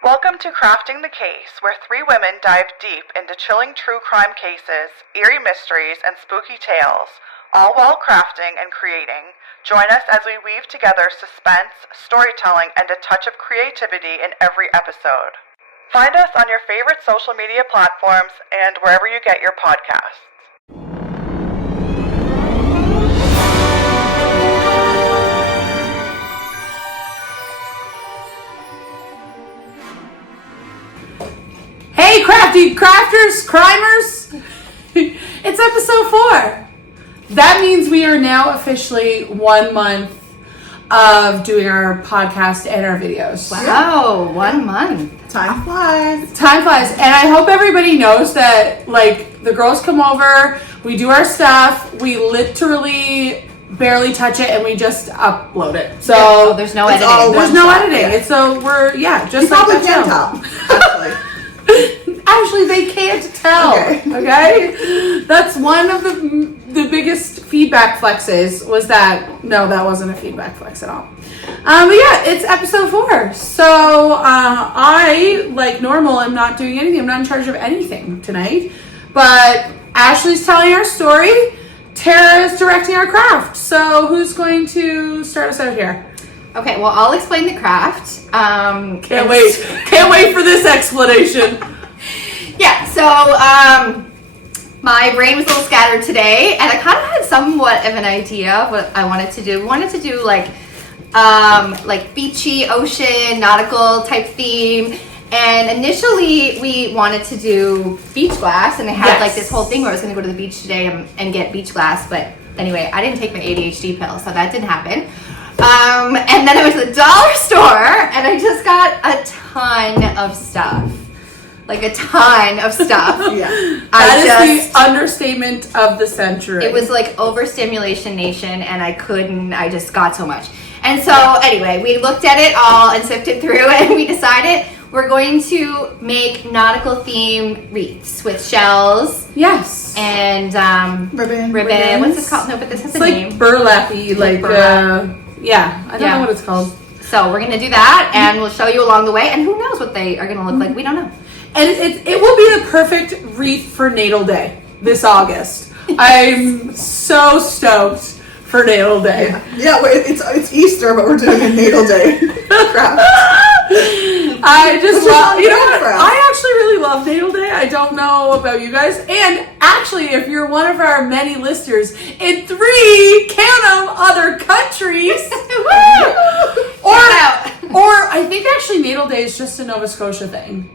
Welcome to Crafting the Case, where three women dive deep into chilling true crime cases, eerie mysteries, and spooky tales, all while crafting and creating. Join us as we weave together suspense, storytelling, and a touch of creativity in every episode. Find us on your favorite social media platforms and wherever you get your podcasts. Hey, crafters, crimers! It's episode 4. That means we are now officially 1 month of doing our podcast and our videos. Wow, 1 month. Time flies. Time flies. And I hope everybody knows that, like, the girls come over, we do our stuff, we literally barely touch it, and we just upload it. So there's no editing. There's no editing. Yeah. It's so we're, just you like probably can't tell, actually. Actually, they can't tell. Okay? That's one of the biggest feedback flexes was that, no, that wasn't a feedback flex at all. But yeah, it's episode 4. So I, like normal, am not doing anything. I'm not in charge of anything tonight. But Ashley's telling our story. Tara is directing our craft. So who's going to start us out here? Okay, well, I'll explain the craft. Can't wait for this explanation. Yeah, so my brain was a little scattered today, and I kind of had somewhat of an idea of what I wanted to do. We wanted to do like beachy, ocean, nautical type theme. And initially, we wanted to do beach glass, and I had like this whole thing where I was going to go to the beach today and get beach glass. But anyway, I didn't take my ADHD pill, so that didn't happen. And then I went to the dollar store, and I just got a ton of stuff. Like a ton of stuff. Yeah. That is the understatement of the century. It was like overstimulation nation, and I just got so much. And so anyway, we looked at it all and sifted through, and we decided we're going to make nautical theme wreaths with shells. Yes. And ribbon. What's this called? No, but this has a name. Like burlap-y, like burlap. I don't know what it's called. So we're going to do that, and we'll show you along the way, and who knows what they are going to look like. We don't know. And it will be the perfect wreath for Natal Day this August. I'm so stoked for Natal Day. Yeah, it's Easter, but we're doing a Natal Day craft. I just love, I actually really love Natal Day. I don't know about you guys. And actually, if you're one of our many listeners in 3, count them, other countries. or I think actually Natal Day is just a Nova Scotia thing.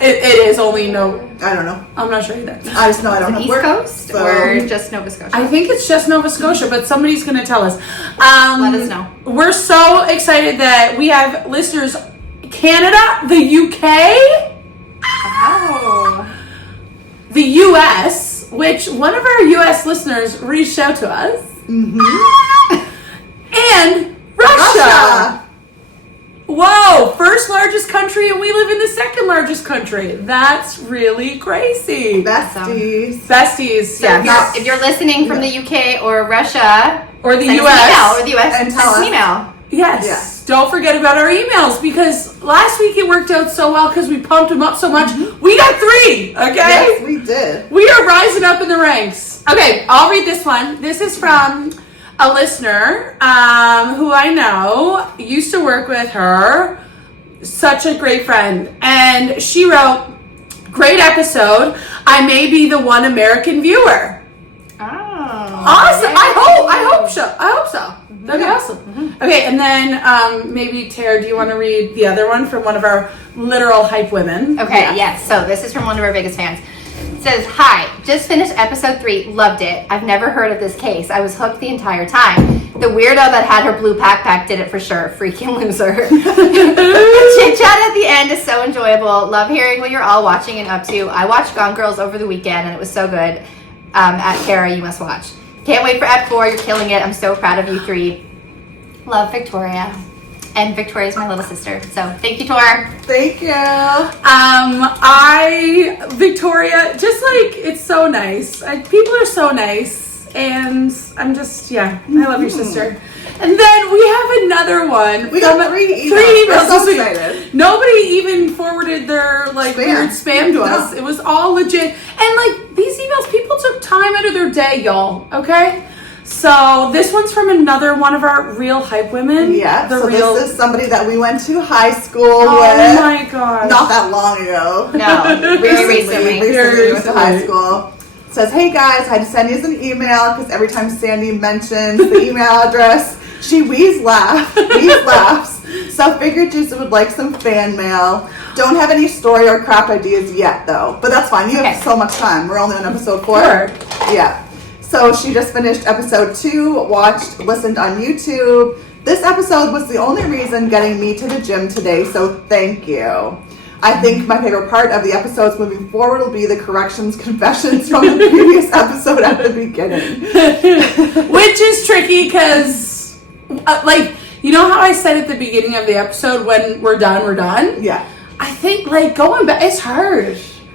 It is only I don't know. I'm not sure either. I just know I don't know. East Coast or just Nova Scotia? I think it's just Nova Scotia, but somebody's going to tell us. Let us know. We're so excited that we have listeners Canada, the UK, the US, which one of our US listeners reached out to us, and Russia. Whoa, first largest country, and we live in the second largest country. That's really crazy. Besties. So if you're listening from the UK or Russia, or the US, and tell us. An email. Yes. Don't forget about our emails, because last week it worked out so well because we pumped them up so much. We got 3, okay? Yes, we did. We are rising up in the ranks. Okay, I'll read this one. This is from a listener who I know, used to work with her, such a great friend. And she wrote, great episode. I may be the one American viewer. Oh. Awesome. I hope so. That'd be awesome. Okay, and then maybe, Tara, do you want to read the other one from one of our literal hype women? Okay, yes. So this is from one of our biggest fans. It says, hi, just finished episode 3, loved it. I've never heard of this case. I was hooked the entire time. The weirdo that had her blue backpack did it for sure. Freaking loser. Chit chat at the end is so enjoyable. Love hearing what you're all watching and up to. I watched Gone Girls over the weekend and it was so good. At Tara, you must watch. Can't wait for Ep 4. You're killing it. I'm so proud of you 3. Love, Victoria. And Victoria's my little sister. So thank you, Tor. Thank you. Victoria, just like, it's so nice. People are so nice. And I'm just, I love your sister. And then we have another one. We got three emails. We're so this week. excited. Nobody even forwarded their weird spam to us. No. It was all legit. And these emails, people took time out of their day, y'all. Okay? So this one's from another one of our real hype women. Yeah. The so real. This is somebody that we went to high school with. Oh my gosh. Not that long ago. No, very recently. We went to high school. It says, hey guys, I had to send you an email because every time Sandy mentions the email address, she laughs. So figured you would like some fan mail. Don't have any story or craft ideas yet though, but that's fine. You have so much time. We're only on episode 4. Sure. Yeah. So she just finished episode 2, listened on YouTube. This episode was the only reason getting me to the gym today, so thank you. I think my favorite part of the episodes moving forward will be the confessions from the previous episode at the beginning. Which is tricky because, you know how I said at the beginning of the episode, when we're done, we're done? Yeah. I think, going back, it's hard.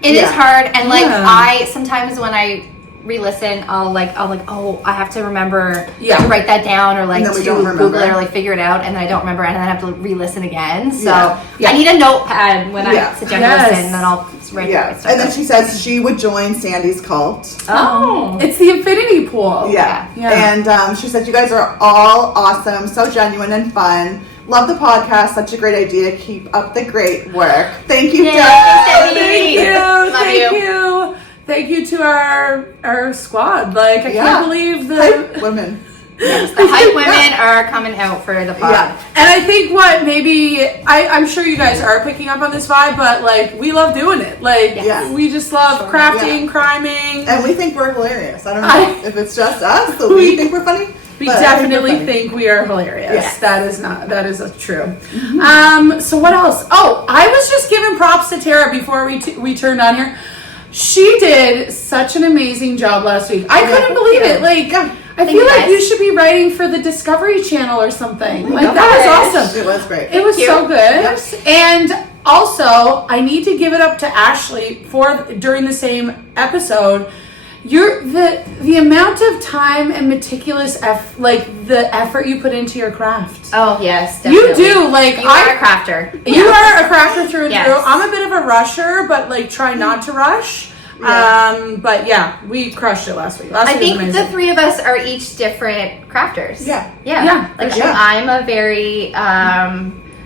It is hard, and Yeah. I sometimes when I re-listen, I'll I have to remember to write that down or And then to we don't Google remember. it or figure it out, and then I don't remember, and then I have to re-listen again. So Yeah. I need a notepad when I sit down to listen, and then I'll write stuff And then down. she says she would join Sandy's cult. Oh. It's the infinity pool. Yeah. And she said, you guys are all awesome, so genuine and fun. Love the podcast. Such a great idea. Keep up the great work. Thank you, Yay, Deb. Sandy. Thank you. Love Thank you. you. Thank you to our squad. I can't believe Hype women. Yes, the hype women are coming out for the pod. Yeah. And I think I'm sure you guys are picking up on this vibe, but we love doing it. Yes. We just love crafting, criming. And we think we're hilarious. I don't know if it's just us, but we think we're funny. We but definitely I think think we are hilarious. Yes. That is true. So what else? Oh, I was just giving props to Tara before we turned on here. She did such an amazing job last week. I couldn't believe it. I feel like you should be writing for the Discovery Channel or something. That was awesome. It was great. It was so good. Yes. And also, I need to give it up to Ashley during the same episode. The amount of time and meticulous the effort you put into your craft. Oh yes, definitely. You do. You are a crafter. You are a crafter through and Yes. through. I'm a bit of a rusher, but try not to rush. Yeah. But yeah, we crushed it last week. I week think was the amazing. three of us are each different crafters. Yeah. Yeah. Yeah. I'm a very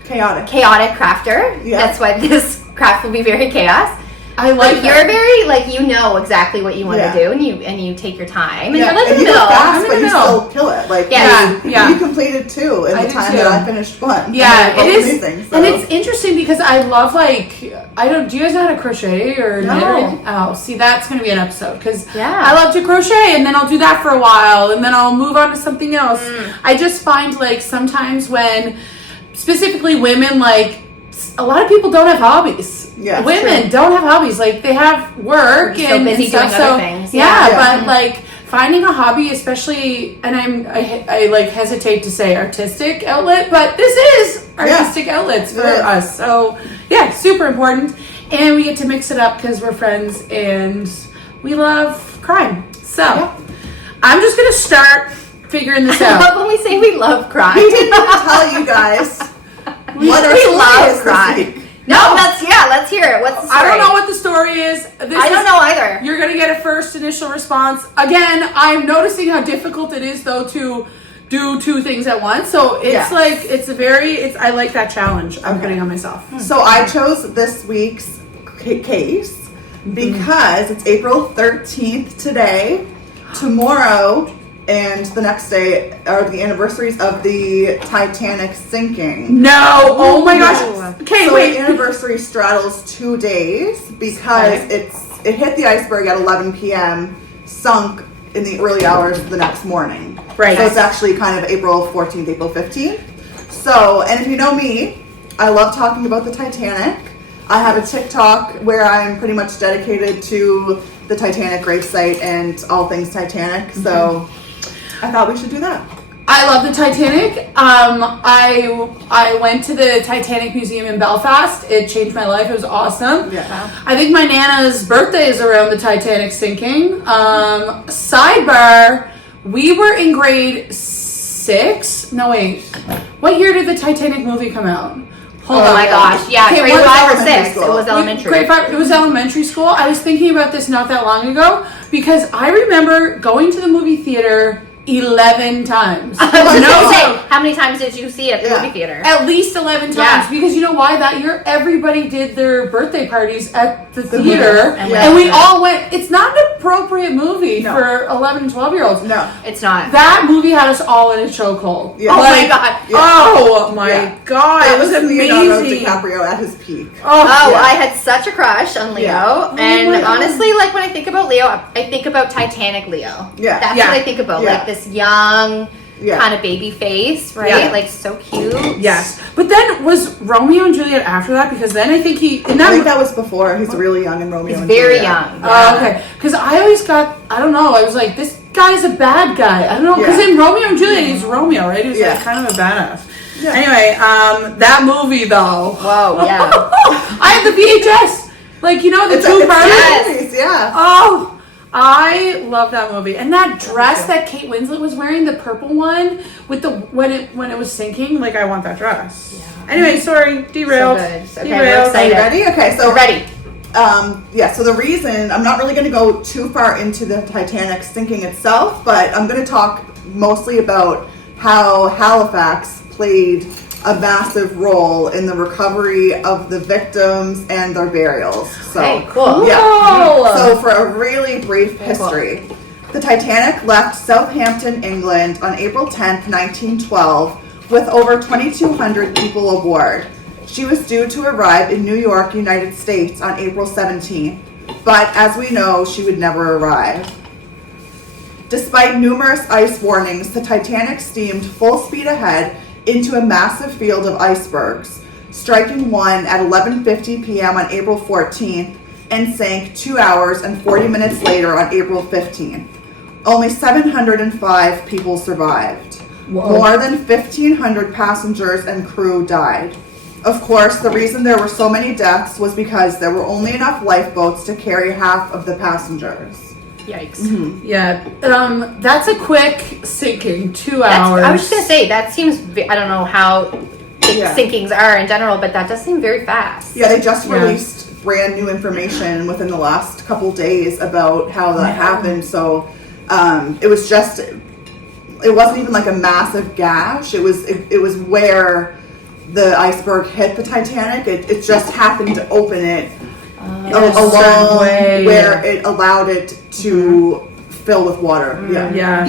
Chaotic. chaotic crafter. Yeah. That's why this craft will be very chaos. I Like like you're that. very you know exactly what you want Yeah. to do, and you take your time, and Yeah. you're And in the you go middle. fast, I'm in but the you middle. still kill it. Yeah. You completed 2 in I the did time too. that I finished 1. Yeah, And it is, amazing, so. and it's interesting because I love do you guys know how to crochet or knit or No. anything? Oh, see, that's going to be an episode because Yeah. I love to crochet and then I'll do that for a while and then I'll move on to something else. I just find sometimes when specifically women a lot of people don't have hobbies. Yeah, Women true. don't have hobbies. They have work We're so and busy and stuff. doing other So things. yeah, Yeah. but finding a hobby, especially, and I hesitate to say artistic outlet, but this is artistic outlets for It is. us. So yeah, super important, and we get to mix it up because we're friends and we love crime. So I'm just gonna start figuring this I out. love when we say we love crime. We didn't even tell you guys what our We story love is this crime. week. No, let's hear it. What's the story? I don't know what the story is. I don't know either. You're going to get a first initial response. Again, I'm noticing how difficult it is, though, to do 2 things at once. So it's I like that challenge I'm putting on myself. So I chose this week's case because it's April 13th today. Tomorrow and the next day are the anniversaries of the Titanic sinking. No! Oh my gosh! Yes. Okay, So wait. the anniversary straddles 2 days because it hit the iceberg at 11 p.m., sunk in the early hours the next morning. Right. So it's actually kind of April 14th, April 15th. So, and if you know me, I love talking about the Titanic. I have a TikTok where I'm pretty much dedicated to the Titanic gravesite and all things Titanic. So I thought we should do that. I love the Titanic. I went to the Titanic Museum in Belfast. It changed my life. It was awesome. Yeah. I think my Nana's birthday is around the Titanic sinking. Sidebar, we were in grade 6 6. No, wait. What year did the Titanic movie come out? Hold Oh on. my gosh. Yeah, Okay, grade what- 5 or elementary 6. It school. was elementary. Grade 5, it was elementary school. I was thinking about this not that long ago because I remember going to the movie theater 11 times. I was No gonna say, joke. how many times did you see it at the Yeah. movie theater? At least 11 times Yeah. because you know why? That year everybody did their birthday parties at the theater. theater And and we went. all went. It's not an appropriate movie No. for 11 and 12 year olds. No. It's not. That movie had us all in a chokehold. Yeah. Oh my Like, god. Yeah. Oh my Yeah. god, That it was Leonardo amazing. DiCaprio at his peak. Oh, Yeah. I had such a crush on Leo. Yeah. And my God. honestly, like when I think about Leo, I think about Titanic Leo. Yeah. That's Yeah. what I think about. Yeah. Like this young, Yeah. kind of baby face, right? Yeah. Like so cute. Yes, but then was Romeo and Juliet after that? Because then I think he in I that. think that was before. He's really young in Romeo He's and very Juliet. young. Oh, okay. Because I always got, I don't know, I was like, this guy's a bad guy. I don't know. Because Yeah. in Romeo and Juliet, he's Romeo, right? He's Yeah. like kind of a badass. Yeah. Anyway, that movie though. Whoa, yeah. I have the VHS. Like, you know, the It's two parts? Yes. movies, yeah. Oh, I love that movie. And that dress that Kate Winslet was wearing, the purple one, with the when it was sinking, like I want that dress. Yeah. Anyway, sorry, derailed. So good. Okay, Derailed. we're Are you excited. ready? Okay, so We're ready. Yeah, so the reason, I'm not really going to go too far into the Titanic sinking itself, but I'm going to talk mostly about how Halifax played a massive role in the recovery of the victims and their burials. So, Okay, cool. Yeah. Cool. So for a really brief Very cool. history, the Titanic left Southampton, England on April 10th, 1912 with over 2,200 people aboard. She was due to arrive in New York, United States on April 17th, but as we know, she would never arrive. Despite numerous ice warnings, the Titanic steamed full speed ahead into a massive field of icebergs, striking one at 11:50 p.m. on April 14th and sank 2 hours and 40 minutes later on April 15th. Only 705 people survived. Whoa. More than 1,500 passengers and crew died. Of course, the reason there were so many deaths was because there were only enough lifeboats to carry half of the passengers. Yikes. Yeah, that's a quick sinking, 2 That's, hours. I was just gonna say that seems. I don't know how big Yeah. sinkings are in general, but that does seem very fast. Yeah, they just Yeah. released brand new information within the last couple days about how that happened. So it was just, it wasn't even like a massive gash. It was where the iceberg hit the Titanic. It just happened to open it In a certain along way. where it allowed it to fill with water. Yeah. Yeah.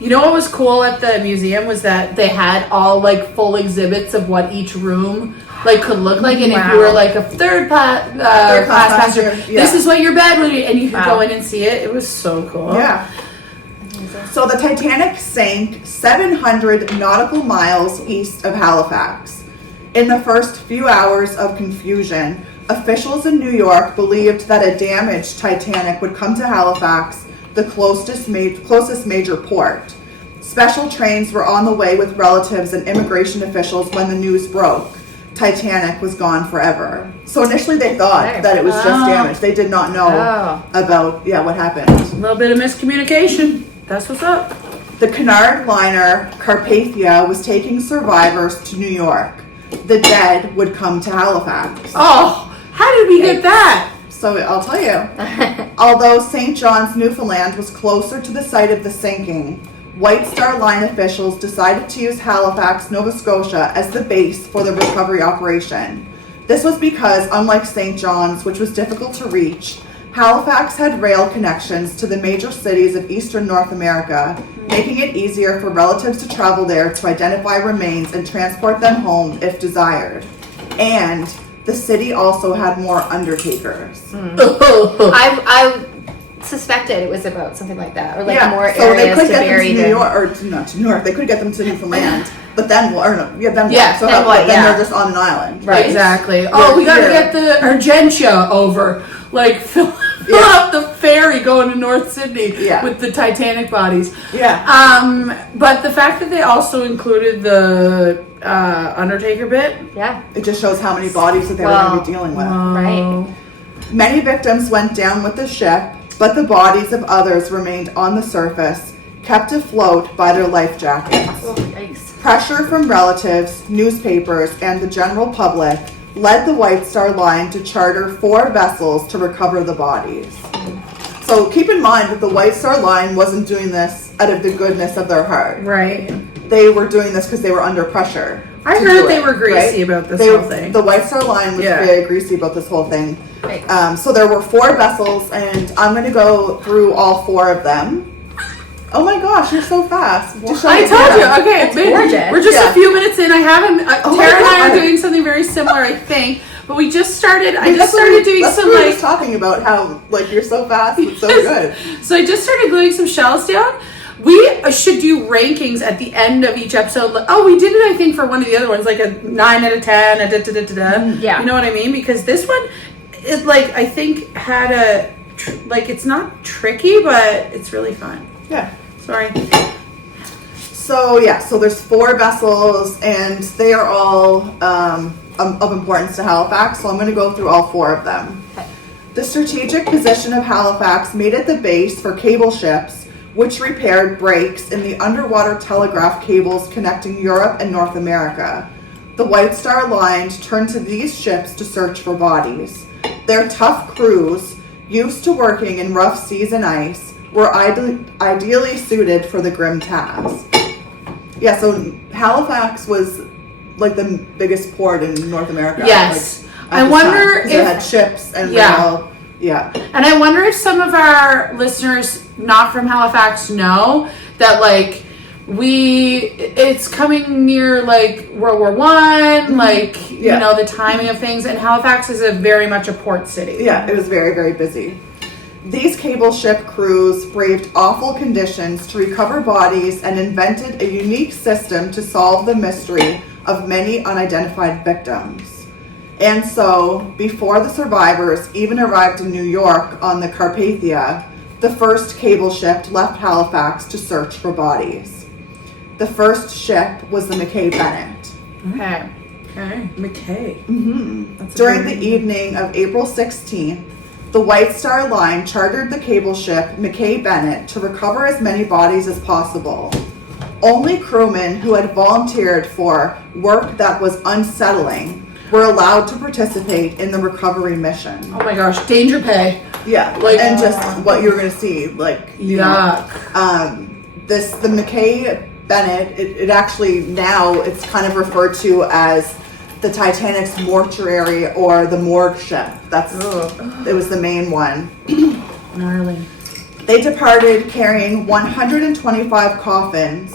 You know what was cool at the museum was that they had all like full exhibits of what each room like could look like, and if you were like a third class passenger, passenger, yeah. this is what your bed would be, and you could Wow. go in and see it. It was so cool. Yeah. So the Titanic sank 700 nautical miles east of Halifax. In the first few hours of confusion, officials in New York believed that a damaged Titanic would come to Halifax, the closest major port. Special trains were on the way with relatives and immigration officials when the news broke. Titanic was gone forever. So initially they thought Okay. that it was just Oh. damaged. They did not know about what happened. A little bit of miscommunication. That's what's up. The Cunard liner Carpathia was taking survivors to New York. The dead would come to Halifax. Oh, how did we get that? So I'll tell you. Although St. John's, Newfoundland was closer to the site of the sinking, White Star Line officials decided to use Halifax, Nova Scotia as the base for the recovery operation. This was because, unlike St. John's, which was difficult to reach, Halifax had rail connections to the major cities of eastern North America, making it easier for relatives to travel there to identify remains and transport them home if desired. And the city also had more undertakers. I suspected it was about something like that, or like more so they areas could to get them bury to New them. York, or not to New York. They could get them to Newfoundland, but then what? Or no, yeah, then what? Yeah, So then how- what? but then Yeah. they're just on an island, Right. Exactly. Oh, we gotta get the Argentia over. Like, fill up the ferry going to North Sydney Yeah. with the Titanic bodies. Yeah. But the fact that they also included the Undertaker bit. Yeah, It just shows how many bodies that they were going to be dealing with. right. Many victims went down with the ship, but the bodies of others remained on the surface, kept afloat by their life jackets. Oh, yikes. Pressure from relatives, newspapers, and the general public led the White Star Line to charter 4 vessels to recover the bodies. So keep in mind that the White Star Line wasn't doing this out of the goodness of their heart. Right. They were doing this because they were under pressure. I heard they were greasy about this whole thing. The White Star Line was very greasy about this whole thing. Right. So there were 4 vessels, and I'm going to go through all 4 of them. Oh my gosh, you're so fast. I told you. Okay, It's gorgeous. we're just a few minutes in. I haven't. Tara and I are God. doing something very similar, I think. But we just started. I just started doing some we were just talking about how you're so fast and so good. So I just started gluing some shells down. We should do rankings at the end of each episode. Oh, we did it, I think, for one of the other ones, like a 9 out of 10, a da-da-da-da-da. Yeah. You know what I mean? Because this one, it I think had a, it's not tricky, but it's really fun. Yeah. Sorry. So there's 4 vessels, and they are all of importance to Halifax. So I'm going to go through all 4 of them. Okay. The strategic position of Halifax made it the base for cable ships, which repaired breaks in the underwater telegraph cables connecting Europe and North America. The White Star Line turned to these ships to search for bodies. Their tough crews, used to working in rough seas and ice, were ideally suited for the grim task. Yeah, so Halifax was the biggest port in North America. Yes. I wonder if they had ships and And I wonder if some of our listeners not from Halifax know that it's coming near World War One, you know, the timing of things, and Halifax is very much a port city. Yeah, it was very, very busy. These cable ship crews braved awful conditions to recover bodies and invented a unique system to solve the mystery of many unidentified victims. And so, before the survivors even arrived in New York on the Carpathia, the first cable ship left Halifax to search for bodies. The first ship was the Mackay Bennett. Okay. Mackay. Mm-hmm. During the evening of April 16th, the White Star Line chartered the cable ship Mackay Bennett to recover as many bodies as possible. Only crewmen who had volunteered for work that was unsettling were allowed to participate in the recovery mission. Oh my gosh, danger pay. Yeah, and just what you're going to see, the Mackay Bennett, it actually now it's kind of referred to as the Titanic's mortuary or the morgue ship. It was the main one. Gnarly. They departed carrying 125 coffins,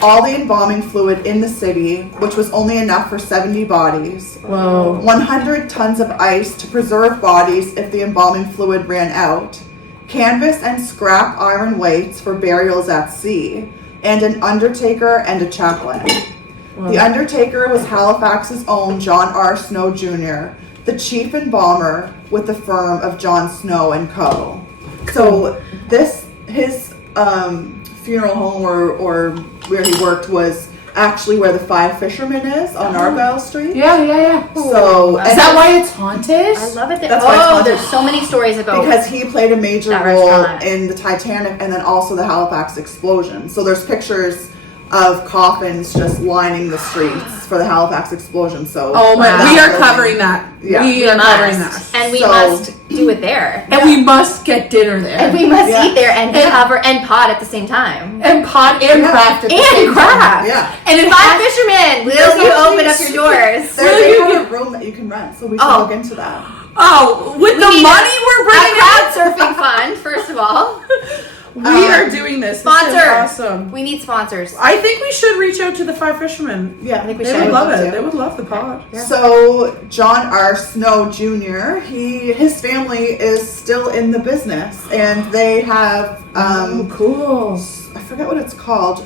all the embalming fluid in the city, which was only enough for 70 bodies. Whoa. 100 tons of ice to preserve bodies if the embalming fluid ran out. Canvas and scrap iron weights for burials at sea, and an undertaker and a chaplain. Wow. The undertaker was Halifax's own John R. Snow Jr., the chief embalmer with the firm of John Snow and Co. So his funeral home or where he worked was actually where the Five Fishermen is on Argyle Street. Yeah. So is that why it's haunted? I love it. That's why it's haunted. There's so many stories about because he played a major that role restaurant. in the Titanic and then also the Halifax explosion. So there's pictures of coffins just lining the streets for the Halifax explosion. So we are building. covering that. Yeah. We are covering that. And we So- must do it there. And we must get dinner there. And we must eat there and cover and pot at the same time. And pot and craft at the same And craft. Yeah. And in Five Fishermen, will you open up your doors? They have a room that you can rent, so we should look into that. Oh, with the need money we're A bringing crowd surfing fund, first of all. we are doing this. Sponsor. This is awesome. We need sponsors. I think we should reach out to the Five Fishermen. Yeah, I think we They should. would love it. to. They would love the pod. Yeah. So John R. Snow Jr., his family is still in the business, and they have Cool. I forget what it's called. I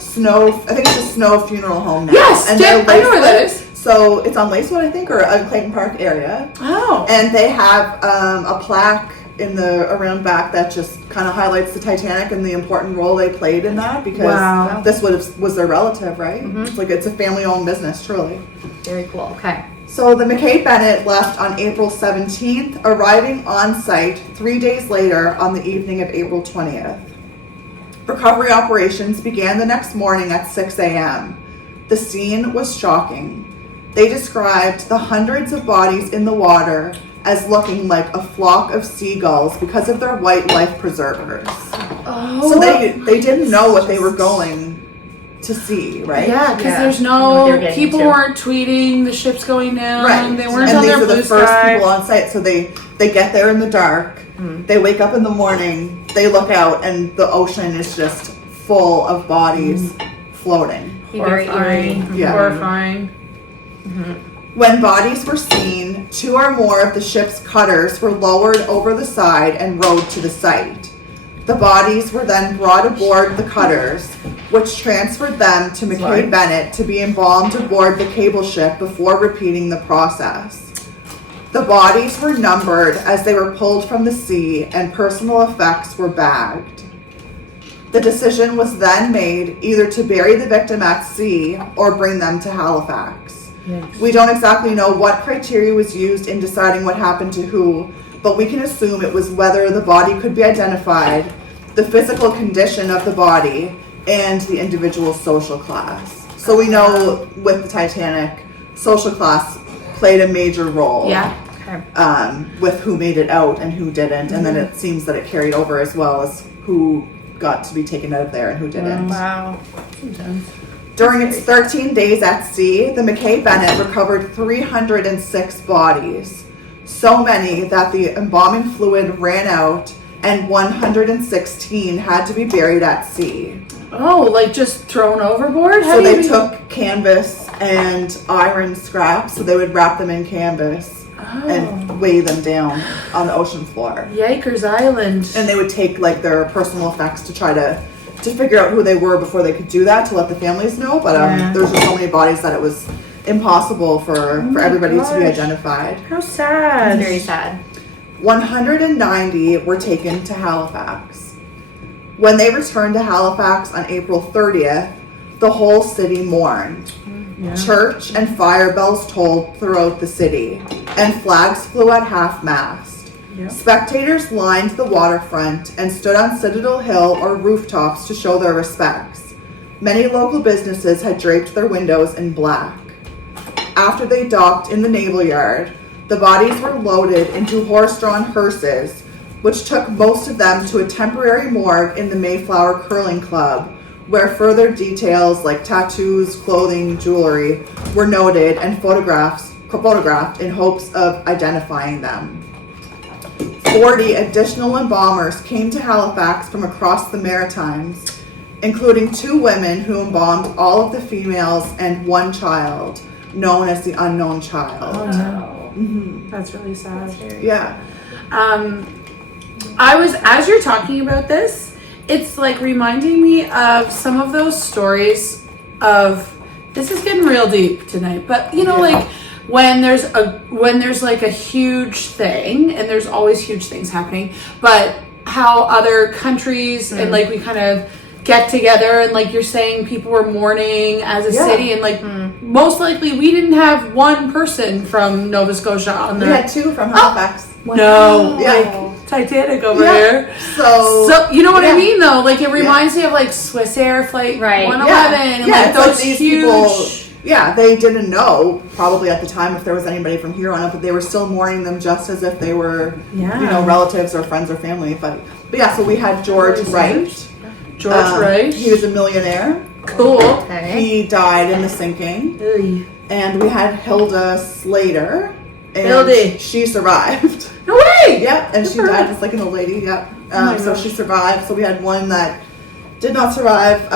think it's a Snow Funeral Home now. Yes, and Jen, they're I know where that Lacewood. is. So it's on Lacewood, I think, or Clayton Park area. Oh. And they have a plaque in the around back that just kind of highlights the Titanic and the important role they played in that, because this was their relative, right? Mm-hmm. It's a family-owned business, truly. Very cool. Okay. So the Mackay Bennett left on April 17th, arriving on site 3 days later on the evening of April 20th. Recovery operations began the next morning at 6 a.m. The scene was shocking. They described the hundreds of bodies in the water as looking like a flock of seagulls because of their white life preservers. Oh. So they didn't know what they were going to see, right? Yeah, because there's What they were no getting people into. weren't tweeting the ship's going down. Right. They weren't and on these their are the blue first sky. people on site, so they get there in the dark. They wake up in the morning, they look out, and the ocean is just full of bodies floating. Be very eerie. Horrifying. Yeah. Horrifying. When bodies were seen, 2 or more of the ship's cutters were lowered over the side and rowed to the site. The bodies were then brought aboard the cutters, which transferred them to McKay Bennett to be embalmed aboard the cable ship before repeating the process. The bodies were numbered as they were pulled from the sea, and personal effects were bagged. The decision was then made either to bury the victim at sea or bring them to Halifax. We don't exactly know what criteria was used in deciding what happened to who, but we can assume it was whether the body could be identified, the physical condition of the body, and the individual's social class. So we know with the Titanic, social class played a major role. Yeah. With who made it out and who didn't, and then it seems that it carried over as well as who got to be taken out of there and who didn't. Wow. During its 13 days at sea, the McKay Bennett recovered 306 bodies, so many that the embalming fluid ran out and 116 had to be buried at sea. Oh, like just thrown overboard? How So do you they even- took canvas and iron scraps, so they would wrap them in canvas and weigh them down on the ocean floor. Yikers Island. And they would take like their personal effects to try to figure out who they were before they could do that, to let the families know. But there's just so many bodies that it was impossible for everybody to be identified. How sad. Very sad. 190 were taken to Halifax. When they returned to Halifax on April 30th, the whole city mourned. Church and fire bells tolled throughout the city, and flags flew at half-mast. Spectators lined the waterfront and stood on Citadel Hill or rooftops to show their respects. Many local businesses had draped their windows in black. After they docked in the naval yard, the bodies were loaded into horse-drawn hearses, which took most of them to a temporary morgue in the Mayflower Curling Club, where further details like tattoos, clothing, jewelry were noted and photographed in hopes of identifying them. 40 additional embalmers came to Halifax from across the Maritimes, including 2 women who embalmed all of the females and 1 child, known as the unknown child. Oh no. That's really sad. Yeah. As you're talking about this, it's like reminding me of some of those stories of, this is getting real deep tonight, but you know, like when there's like a huge thing, and there's always huge things happening, but how other countries and like we kind of get together, and like you're saying, people were mourning as a city, and like most likely we didn't have one person from Nova Scotia on We the had 2 from Halifax. no, Yeah. like Titanic over Yeah. here. So you know what I mean, though? Like, it reminds me of, like, Swiss Air Flight 111 and, like, it's those these huge... people, they didn't know, probably at the time, if there was anybody from here on up, but they were still mourning them just as if they were, relatives or friends or family. But yeah, so we had George Wright. George Wright. He was a millionaire. Cool. Okay. He died in the sinking. Ugh. And we had Hilda Slater. And Hildy. she survived. No way! Yeah, and she Good for died her. just like an old lady. Yeah. my So gosh. she survived. So we had one that did not survive,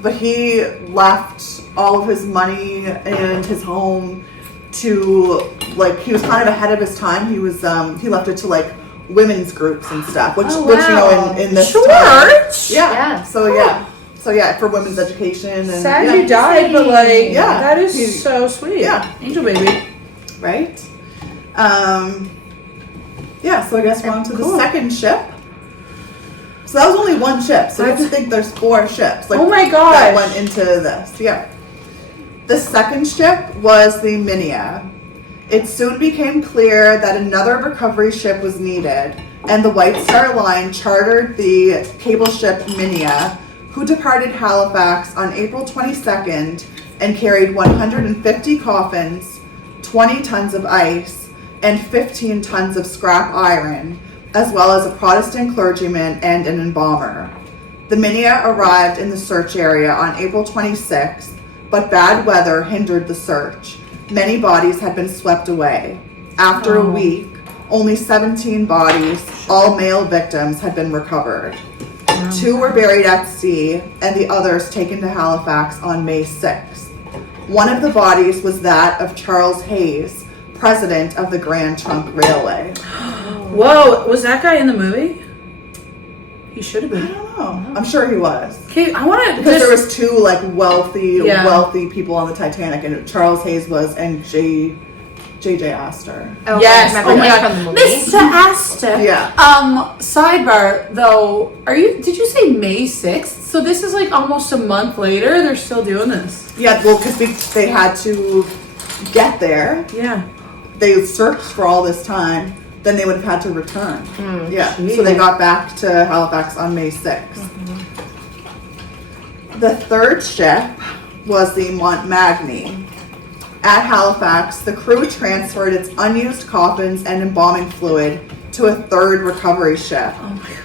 but he left all of his money and his home to, like, he was kind of ahead of his time. He was he left it to like women's groups and stuff, which Oh, which wow. in this George! time, Yeah. So yeah, for women's education and Sad yeah. you died, but, like, Yeah. that is He- so sweet. Yeah. Angel baby. Right? So I guess we're on to the Cool. second ship. So that was only one ship. So you have to think there's 4 ships. Oh my That gosh. went into this. Yeah. The second ship was the Minia. It soon became clear that another recovery ship was needed, and the White Star Line chartered the cable ship Minia, who departed Halifax on April 22nd and carried 150 coffins, 20 tons of ice, and 15 tons of scrap iron, as well as a Protestant clergyman and an embalmer. The Minia arrived in the search area on April 26th, but bad weather hindered the search. Many bodies had been swept away. After a week, only 17 bodies, all male victims, had been recovered. 2 were buried at sea, and the others taken to Halifax on May 6th. One of the bodies was that of Charles Hayes, president of the Grand Trunk Railway. Whoa, was that guy in the movie? He should have I been. don't know. I'm sure he was. Okay, I want to Because there was 2 like wealthy people on the Titanic, and Charles Hayes was, and J.J. Astor. Oh, yes. I remember my that God. from the movie. Mr. Astor. Yeah. Sidebar though, did you say May 6th? So this is like almost a month later. They're still doing this. Yeah, well, because they had to get there. Yeah. They searched for all this time. Then they would have had to return. Yeah. geez. So they got back to Halifax on May 6th. The third ship was the Montmagny. At Halifax, the crew transferred its unused coffins and embalming fluid to a third recovery ship,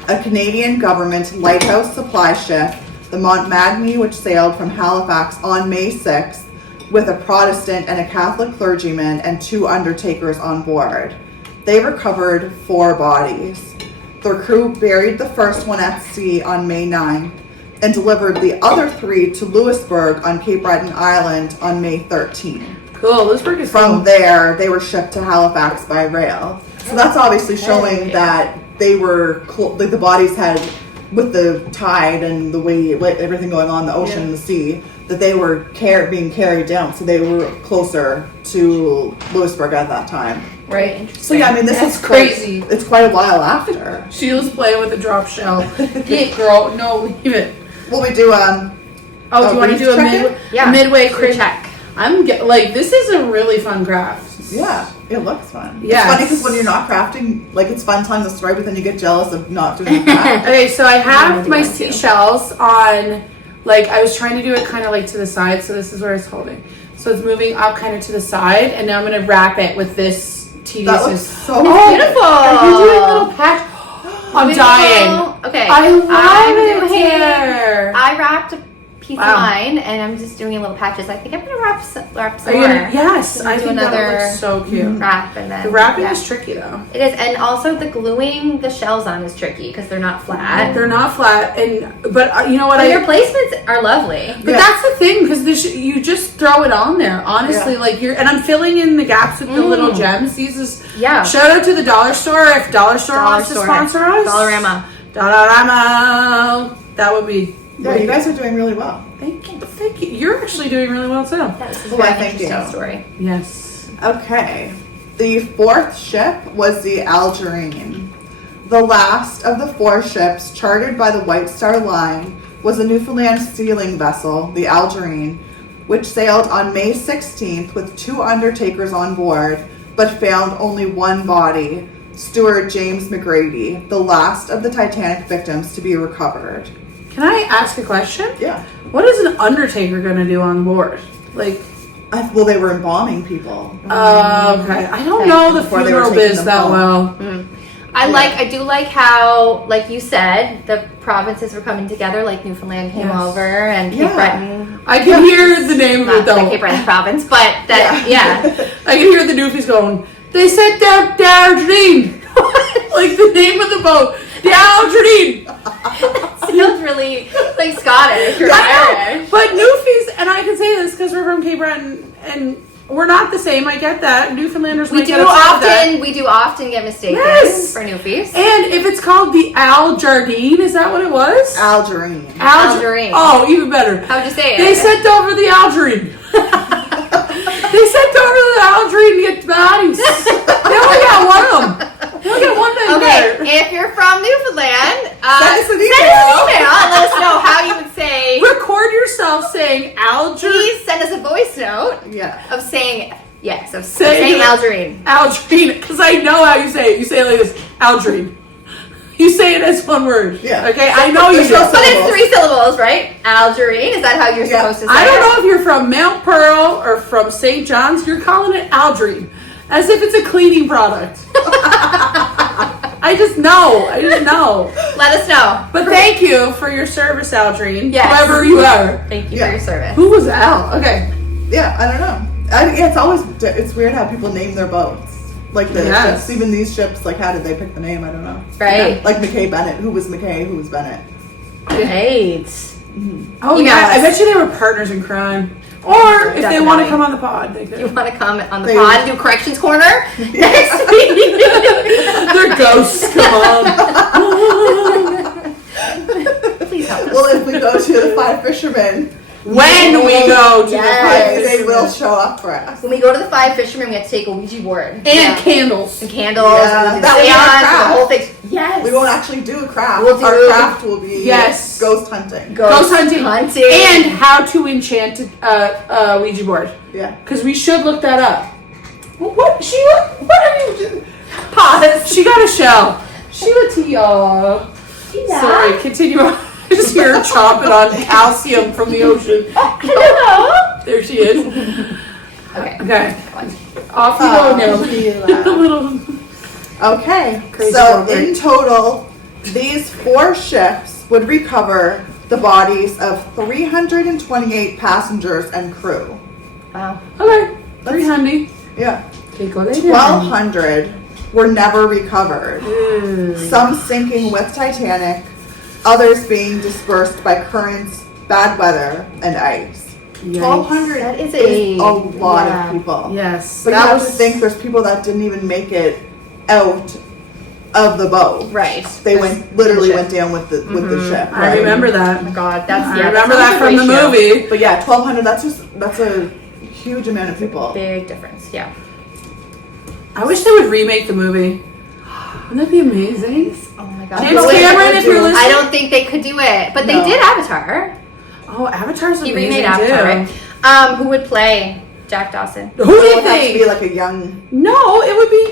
a Canadian government lighthouse supply ship, the Montmagny, which sailed from Halifax on May 6th with a Protestant and a Catholic clergyman and 2 undertakers on board. They recovered 4 bodies. The crew buried the first one at sea on May 9th and delivered the other 3 to Louisbourg on Cape Breton Island on May 13th. Cool. Louisbourg is From cool. there, they were shipped to Halifax by rail. So that's obviously showing that they were, like the bodies had, with the tide and the way, everything going on, the ocean and the sea, that they were being carried down. So they were closer to Louisbourg at that time. Right. So yeah, I mean, this That's is crazy. It's quite a while after. She was playing with a drop shell. Yeah, girl. No, leave it. Well, we do. Oh, do you want to do a Yeah. midway Crew crew check. This is a really fun craft. Yeah, it looks fun. Yes. It's funny because when you're not crafting, like it's fun telling the story, but then you get jealous of not doing the craft. Okay, so I have do my one too. seashells on, like, I was trying to do it kind of like to the side, so this is where it's holding. So it's moving up kind of to the side, and now I'm going to wrap it with this That looks tedious. so Beautiful. Are you doing a little patch? I'm Beautiful. dying. Okay. I love I'm it doing- here. I wrapped a piece Wow. of mine, and I'm just doing little patches. I think I'm gonna wrap some Are more. you gonna, yes, I Do think that another looks so cute. wrap, and then The wrapping yeah. is tricky though. It is, and also the gluing the shells on is tricky because they're not flat. They're not flat, but you know what? But your placements are lovely. But that's the thing, because you just throw it on there. Honestly, Yeah. like and I'm filling in the gaps with the little gems. These is Yeah. Shout out to the dollar store if dollar store wants to sponsor us. Dollarama. Dollarama. That would be. Yeah, you guys are doing really well. Thank you. Thank you. You're actually doing really well too. That was a Well, very thank interesting you. story. Yes. Okay. The 4th ship was the Algerine. The last of the 4 ships chartered by the White Star Line was a Newfoundland sealing vessel, the Algerine, which sailed on May 16th with 2 undertakers on board, but found only 1 body, Steward James McGrady, the last of the Titanic victims to be recovered. Can I ask a question? Yeah. What is an undertaker going to do on board? Like, Well, they were embalming people. okay. I don't know the Before they were funeral taking biz them that home. well. I do like how, like you said, the provinces were coming together. Like Newfoundland came Yes. over, and Cape Yeah. Breton. I can hear the name of Not it though. the Cape Breton province, but that yeah. I can hear the doofies going, they said the Algerine. Like the name of the boat. The Algerine. Sounds really like Scottish or I know. Irish. But Newfies, and I can say this because we're from Cape Breton and we're not the same. I get that. Newfoundlanders We might do get upset with that. often get mistaken Yes. for Newfies. And if it's called the Algerine, is that what it was? Algerine. Algerine. Oh, even better. How'd you say it? They sent over the Algerine. They sent over the Algerine to get the bodies. They only got one of them. They only got one thing Okay, there. if you're from Newfoundland, Send us an send us an email. email and let us know how you would say. Record yourself saying Algerine. Please send us a voice note Yeah. of saying yes, of Say saying it. Algerine. Algerine, because I know how you say it. You say it like this, Algerine. You say it as one word. Yeah. Okay, I know you do. There's no But it's 3 syllables, right? Algerine. Is that how you're supposed to say it? I don't know if you're from Mount Pearl or from St. John's. You're calling it Aldrine, as if it's a cleaning product. I just know. Let us know. But thank you for your service, Aldrine. Yes. Whoever you are. Thank you for your service. Who was Al? Okay. Yeah, I don't know. It's weird how people name their boats. Like the ships, even these ships, like how did they pick the name? I don't know. Right. Yeah. Like McKay Bennett. Who was McKay? Who was Bennett? Right. Oh yeah, I bet you they were partners in crime. Or if they want to come on the pod, they could. You want to comment on the pod, do Corrections Corner next week? They're ghosts. Come on. Please help us. Well, if we go to the 5 fishermen, When we go to Yes. the maybe they will show up for us. When we go to the 5 fishermen, we have to take a Ouija board. and candles. And candles. Yeah. And That we seance, have and the craft. whole thing. Yes. We won't actually do a craft. We'll do- Our craft will be ghost hunting. Ghost hunting. And how to enchant a Ouija board. Yeah. Because we should look that up. What, Sheila? What are you doing? Pause. She got a shell. Sheila Tia. Sorry, continue on. I just hear her chomping on calcium from the ocean. Hello. There she is. Okay. Okay. Off you go now. Little. Okay. Crazy So Robert. in total, these 4 ships would recover the bodies of 328 passengers and crew. Wow. Okay. 300. Yeah. Okay, go there. 1,200 were never recovered. Some sinking with Titanic, others being dispersed by currents, bad weather, and ice. 1,200 That is a a lot yeah. of people. Yes. But you have to think there's people that didn't even make it out of the boat. Right. They literally ship. went down with the ship. I remember that. Oh my god, that's I remember that from the movie. But yeah, 1,200. That's a huge amount of people. Big difference. Yeah. I wish they would remake the movie. Wouldn't that be amazing? Oh my god. James But wait, Cameron, if you're listening. I don't think they could do it, but they No. did Avatar. Oh, Avatar's He amazing remade Avatar, too. right? Who would play Jack Dawson? Who do It you would have to think? be like a young. No, it would be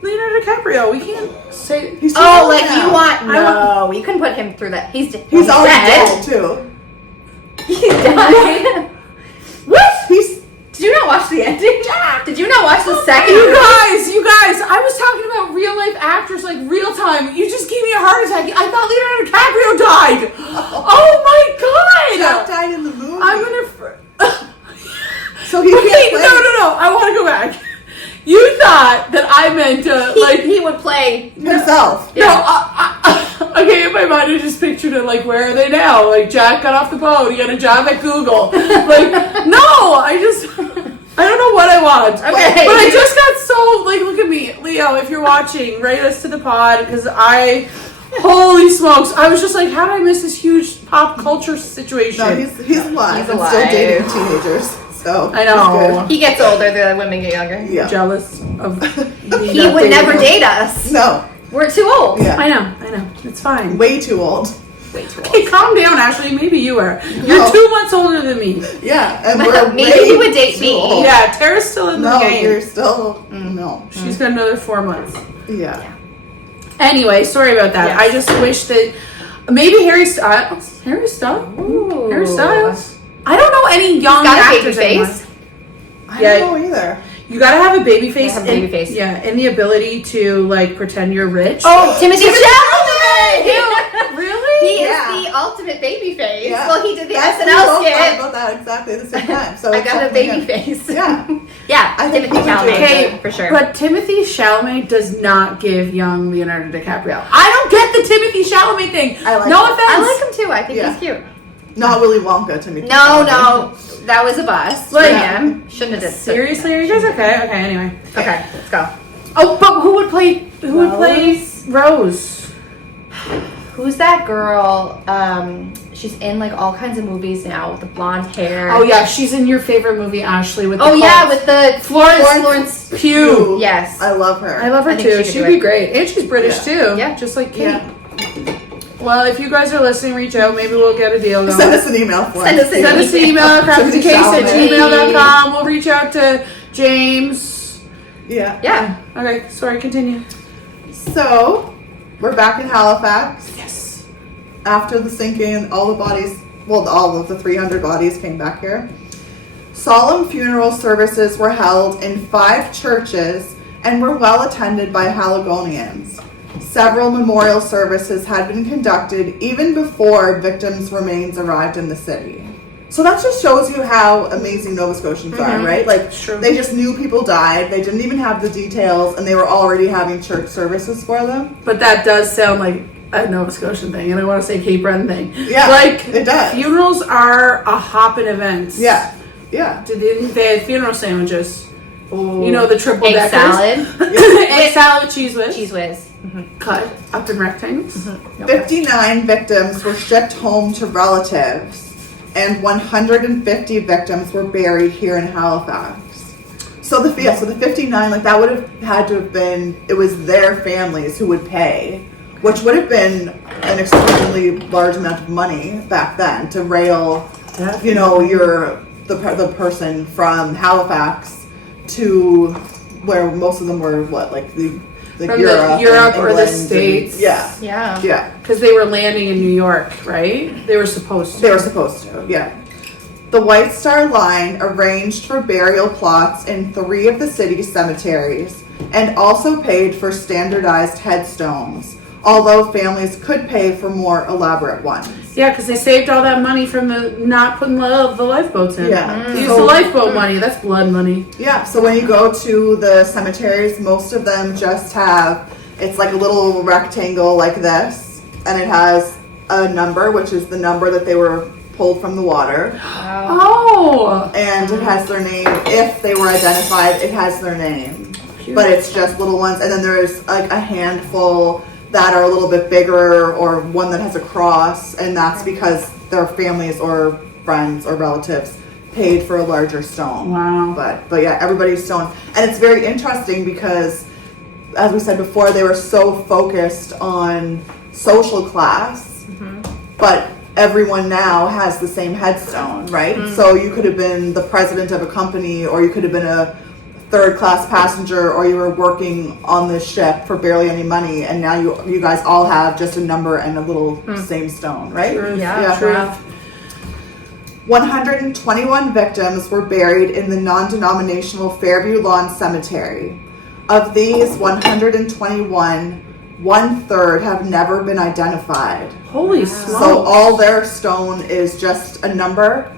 Leonardo DiCaprio. We can't say. He's Oh, too like old you now. want? No, you couldn't put him through that. He's He's already dead. dead too. He died. What? He's. Did you not watch the ending? Did you not watch the second? You guys, I was talking about real life actors, like real time. You just gave me a heart attack. I thought Leonardo DiCaprio died. Oh my Jack god! died in the movie. I'm gonna. So he Wait, can't play. no. I want to go back. You thought that I meant He would play. himself. No, okay, in my mind I just pictured it like, where are they now? Like, Jack got off the boat, he got a job at Google. Like, no, I don't know what I want. Okay. But I just got so, like, look at me. Leo, if you're watching, write us to the pod, because holy smokes, I was just like, how did I miss this huge pop culture situation? No, he's alive. He's and alive. still dating teenagers. So I know. He gets older, the women get younger. Yeah. Jealous of He would never date us. No. We're too old. Yeah. I know. It's fine. Way too old. Way too old. Okay, calm down, Ashley. Maybe you are. You're No. 2 months older than me. Yeah, and we're Maybe way he would date too me. old. Yeah, Tara's still in the No, game. you're still no. She's got another 4 months. Yeah. Anyway, sorry about that. Yes. I just wish that maybe Harry Styles. Harry Styles. Ooh. Harry Styles. I don't know any young Got a baby actors face. anymore. I Yeah. don't know either. You gotta have a baby face. Gotta have a baby and- face. Yeah, and the ability to like pretend you're rich. Oh, Timothy Chalamet! Really? He Yeah. is the ultimate baby face. Yeah. Well, he did the That's- we SNL both thought skit. about that exactly at the same time. So I it's got a definitely baby him. face. Yeah. Yeah, I think Timothy he would do Chalamet, it. Okay, for sure. But Timothy Chalamet does not give young Leonardo DiCaprio. I don't get the Timothy Chalamet thing. I like no it. offense. I like him too. I think Yeah. he's cute. Not Willy Wonka to me. No, that was a bust for Like, him. Shouldn't have did. Seriously, are you guys okay? Okay, anyway. Okay, let's go. Oh, but who would play Rose? Who's that girl? She's in like all kinds of movies now with the blonde hair. Oh yeah, she's in your favorite movie, Ashley. With the Oh yeah, cult. with the Florence Pugh. Yes. I love her. I love her I think too. she could She'd do be it. great, and she's British too. Yeah. just like Kate. Yeah. Well, if you guys are listening, reach out. Maybe we'll get a deal going. Send us an email for Send us. us an Send us an email at Timothy craftycase@gmail.com. We'll reach out to James. Yeah. Yeah. Okay, sorry, continue. So, We're back in Halifax. Yes. After the sinking, all of the 300 bodies came back here. Solemn funeral services were held in 5 churches and were well attended by Haligonians. Several memorial services had been conducted even before victims' remains arrived in the city. So that just shows you how amazing Nova Scotians are, right? Like, they just knew people died. They didn't even have the details, and they were already having church services for them. But that does sound like a Nova Scotian thing, and I want to say Cape Breton thing. Yeah, like, it does. Funerals are a hopping event. Yeah, yeah. They had funeral sandwiches. Ooh. You know, the triple egg deckers. salad. Egg salad with cheese whiz. Cheese whiz. Cut up in rectangles. 59 victims were shipped home to relatives, and 150 victims were buried here in Halifax. So the 59, like, that would have had to have been, it was their families who would pay, which would have been an extremely large amount of money back then to rail, you know, the person from Halifax to where most of them were, From Europe or the England, States. Yeah. Because they were landing in New York, right? They were supposed to. They were supposed to, yeah. The White Star Line arranged for burial plots in 3 of the city's cemeteries and also paid for standardized headstones, although families could pay for more elaborate ones. Yeah, because they saved all that money from the not putting the lifeboats in. Yeah. They used the lifeboat money. That's blood money. Yeah, so when you go to the cemeteries, most of them just have, it's like a little rectangle like this, and it has a number, which is the number that they were pulled from the water. Wow. Oh! And it has their name. If they were identified, it has their name. Cute. But it's just little ones. And then there's like a handful that are a little bit bigger, or one that has a cross, and that's because their families or friends or relatives paid for a larger stone. Wow. But yeah, everybody's stone. And it's very interesting because, as we said before, they were so focused on social class, but everyone now has the same headstone, right? So you could have been the president of a company, or you could have been a third-class passenger, or you were working on this ship for barely any money, and now you guys all have just a number and a little same stone, right? Truth. Yeah. Truth. 121 victims were buried in the non-denominational Fairview Lawn Cemetery. Of these 121, 1/3 have never been identified. Holy smokes. So all their stone is just a number,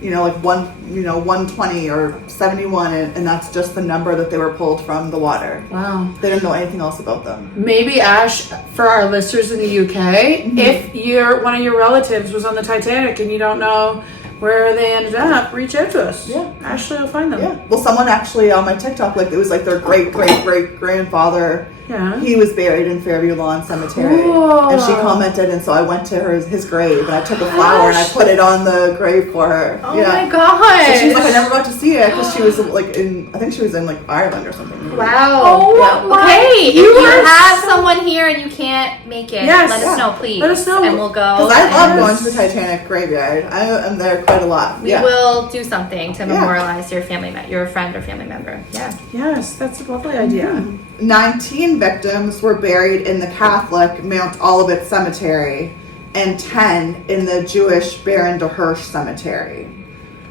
like 120 or 71, and that's just the number that they were pulled from the water. Wow. They didn't know anything else about them. Maybe, Ash, for our listeners in the UK, if one of your relatives was on the Titanic and you don't know where they ended up, reach out to us. Yeah. Ashley will find them. Yeah. Well, someone actually on my TikTok, it was like their great-great-great-grandfather. Yeah. He was buried in Fairview Lawn Cemetery. Cool. And she commented, and so I went to his grave, and I took a flower and I put it on the grave for her. Oh my gosh. So she's like, I never got to see it because she was I think she was in Ireland or something. Wow. Oh, Yeah. Okay. If you have someone here and you can't make it, Yes. let us know, please. Let us know. And we'll go. Because I love and going to the Titanic graveyard. I am there quite a lot. We will do something to Yeah. memorialize your your friend or family member. Yeah. Yes, that's a lovely idea. 19 victims were buried in the Catholic Mount Olivet Cemetery and 10 in the Jewish Baron de Hirsch Cemetery.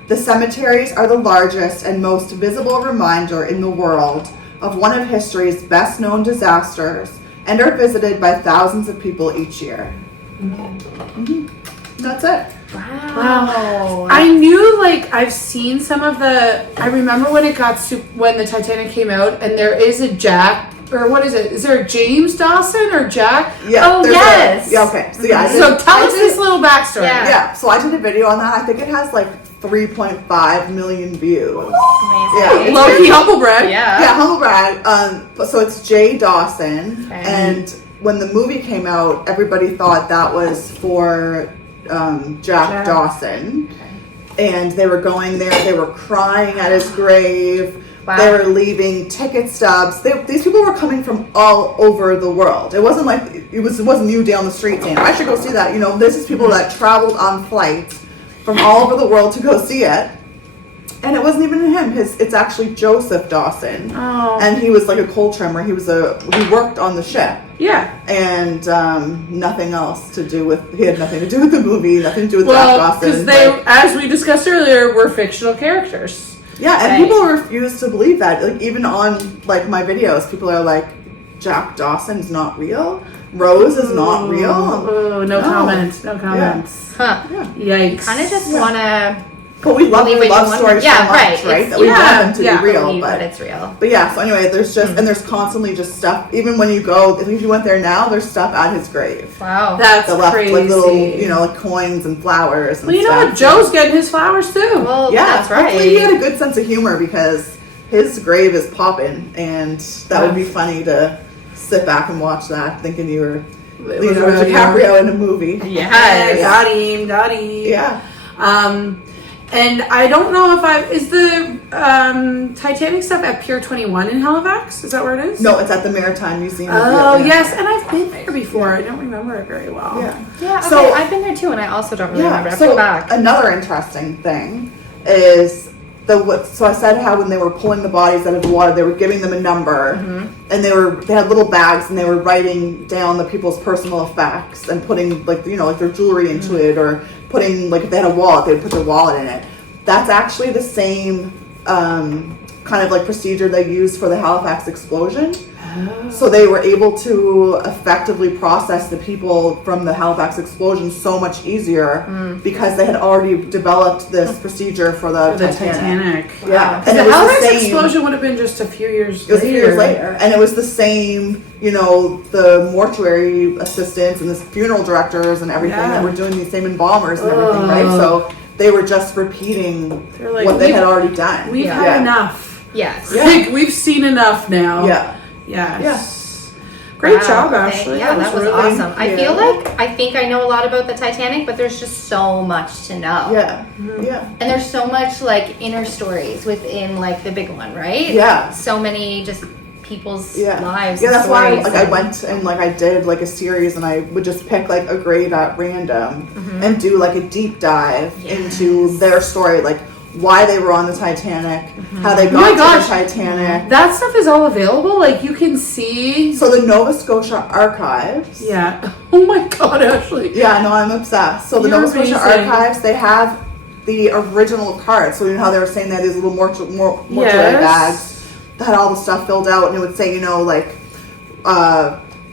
The cemeteries are the largest and most visible reminder in the world of one of history's best known disasters and are visited by thousands of people each year. That's it. Wow. I knew, I've seen some of I remember when when the Titanic came out, and there is a Jack, or what is it? Is there a James Dawson or Jack? Yeah. Oh, yes. yes. Yeah, okay. So yeah. So tell us this little backstory. Yeah. Yeah, so I did a video on that. I think it has 3.5 million views. Amazing. Yeah. Low-key humble brag. Yeah, humble brag. So it's Jay Dawson, Okay. and when the movie came out, everybody thought that was for Jack Dawson, and they were going there. They were crying at his grave. Wow. They were leaving ticket stubs. These people were coming from all over the world. It wasn't like it wasn't you down the street saying, "I should go see that." This is people that traveled on flights from all over the world to go see it. And it wasn't even him. It's actually Joseph Dawson. Oh. And he was like a coal trimmer. He worked on the ship. Yeah. And nothing else to do with. He had nothing to do with the movie. Nothing to do with Jack Dawson. Because they, as we discussed earlier, were fictional characters. Yeah, and Right. people refuse to believe that. Like even on like my videos, people are like, "Jack Dawson's not real. Rose is not real." Oh, no comments. No comments. Huh. Yeah. Yikes. Kind of just want to But we love believe what you love want. stories Yeah, so much, right. right? It's- That we yeah, want them to yeah. be real. believe But that it's real. yeah, so anyway, there's just and there's constantly just stuff. Even when you go, if you went there now, there's stuff at his grave. Wow. That's They left crazy. like little, like coins and flowers. And Well, you know stuff. what? Joe's getting his flowers too. Well, Yeah, that's right. hopefully he had a good sense of humor because his grave is popping, and that would be funny to sit back and watch that, thinking you were Leonardo DiCaprio in a movie. Yes. Yeah. Got him. Yeah. And I don't know if is the Titanic stuff at Pier 21 in Halifax? Is that where it is? No, it's at the Maritime Museum. Oh, yes. And I've been there before. I don't remember it very well. Yeah. Yeah, okay, So- I've been there too, and I also don't really remember. I have to So go back. another interesting thing is so I said how when they were pulling the bodies out of the water, they were giving them a number, and they had little bags, and they were writing down the people's personal effects and putting like their jewelry into it, or putting like if they had a wallet, they would put their wallet in it. That's actually the same kind of like procedure they used for the Halifax explosion. So they were able to effectively process the people from the Halifax explosion so much easier because they had already developed this procedure for the Titanic. Yeah, And the Halifax explosion would have been just a few years later. It was a few years later. And it was the same, the mortuary assistants and the funeral directors and everything that were doing these same embalmers and everything, right? So they were just repeating like, what they had already done. We've had enough. Yes. Like, we've seen enough now. Yeah. Yes. Great job, Ashley. Yeah, that was really awesome. I feel like I think I know a lot about the Titanic, but there's just so much to know. Yeah. Yeah. And there's so much like inner stories within like the big one, right? Yeah. So many just people's lives. Yeah, and that's why stories I went and I did like a series, and I would just pick like a grade at random and do like a deep dive into their story, like why they were on the Titanic, how they got to the Titanic. That stuff is all available. Like you can see. So the Nova Scotia Archives. Yeah. Oh my God, Ashley. Yeah, no, I'm obsessed. So the You're Nova Scotia amazing. Archives, they have the original cards. So you know how they were saying they had these little mortuary bags that had all the stuff filled out, and it would say, like